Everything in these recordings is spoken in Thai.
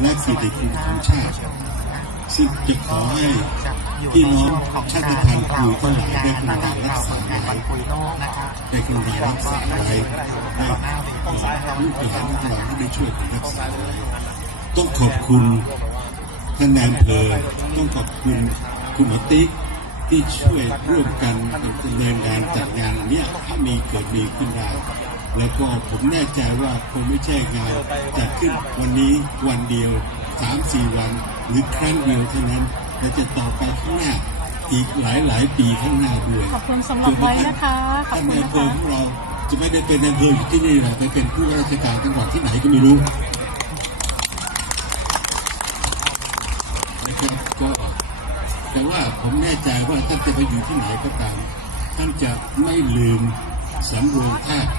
และเศรษฐกิจของชาติ ซึ่งจะขอให้พี่น้องชาติพันธุ์คุยทั้งหลายได้กรุณารักษาไว้ได้กรุณารักษาไว้ได้เอ่อลูกหลานของเราที่ได้ช่วยกันรักษาไว้ต้องขอบคุณท่านนายอำเภอต้องขอบคุณคุณหมอติ๊กที่ช่วยร่วมกันดำเนินงานจัดงานเนี้ยให้มีเกิดมีขึ้นได้ แล้วก็ผมแน่ใจว่าคงไม่ใช่งานจัดขึ้นวันนี้วันเดียวสามสี่วัน หรือครั้งเดียวเท่านั้นแต่จะต่อไปข้างหน้าอีกหลายหลายๆปีข้างหน้าด้วยขอบคุณสำหรับไว้นะคะขอบท่านคุณนายนะอำเภอคะของเราจะไม่ได้เป็นนายอำเภออยู่ที่นี่หรอกไปเป็นผู้ว่าราชการจังหวัดที่ไหนก็ไม่รู้นะครับก็แต่ว่าผมแน่ใจว่าท่านจะไปอยู่ที่ไหนก็ตามท่านจะไม่ลืมสำรวงท่าตุ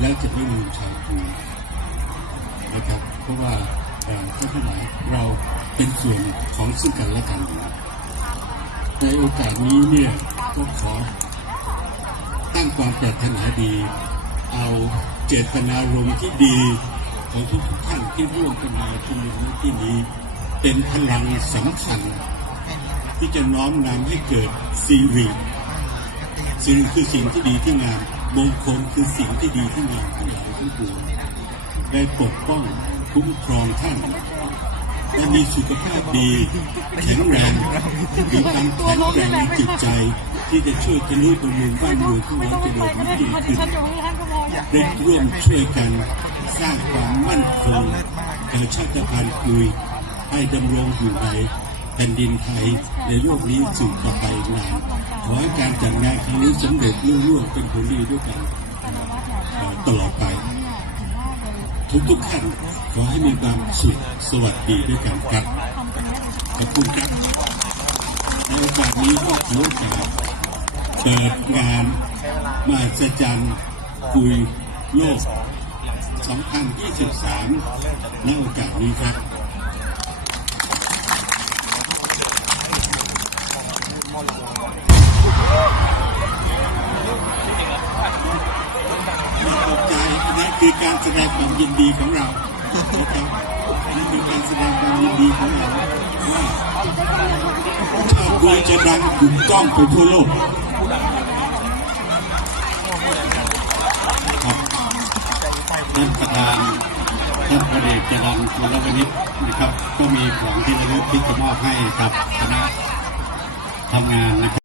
และจะไม่ลืมชาวภูนะครับ เพราะว่าเท่านทั้งหลายเราเป็นส่วนของซึ่งกันและกันอยู่ในโอกาสนี้เนี่ยก็ขอตั้งความปรารถนาดี เอาเจตนารมณ์ที่ดีของทุกท่านที่ร่วมกันมาที่นี้ที่นี้ เป็นพลังสำคัญ ที่จะน้อมนำให้เกิดซีรีซีรีคือสิ่งที่ดีที่งาม มงคลคือสิ่งที่ดีที่งามของเราทั้งปวงได้ปกป้องคุ้มครองท่านและมีสุขภาพดีแข็งแรงมีความแข็งแรงในจิตใจ ที่จะช่วยทะลุบำรุงบ้านเมืองของเราจะเดินดีขึ้นฉันอยู่ไม่ให้ก็พอได้ร่วมช่วยกันสร้างความมั่นคงแก่ชาติพันธุ์คุยให้ดำรงอยู่ใน แผ่นดินไทยในโลกนี้สืบต่อไปนานขอให้การจัดงานครั้งนี้สำเร็จรุ่งเร่วงเป็นผลดีด้วยกันต่อตลอดไป ทุกทุกท่านขอให้มีความสุขสวัสดีด้วยกันครับขอบคุณครับในโอกาสนี้ก็ถือโอกาสเปิดงานมหัศจรรย์คุยโลก 2023 ณโอกาสนี้ครับ ไม่ตกใจนั่น คือการแสดงความยินดีของเรานะครับนั่นคือการแสดงความยินดีของเราว่าชาติคุยจะดังกึกก้องไปทั่วโลกครับท่านประธานท่านพระเดชจรัญกุลวณิชนะครับ ก็มีของที่ระลึกที่จะมอบให้กับคณะทำงานนะครับ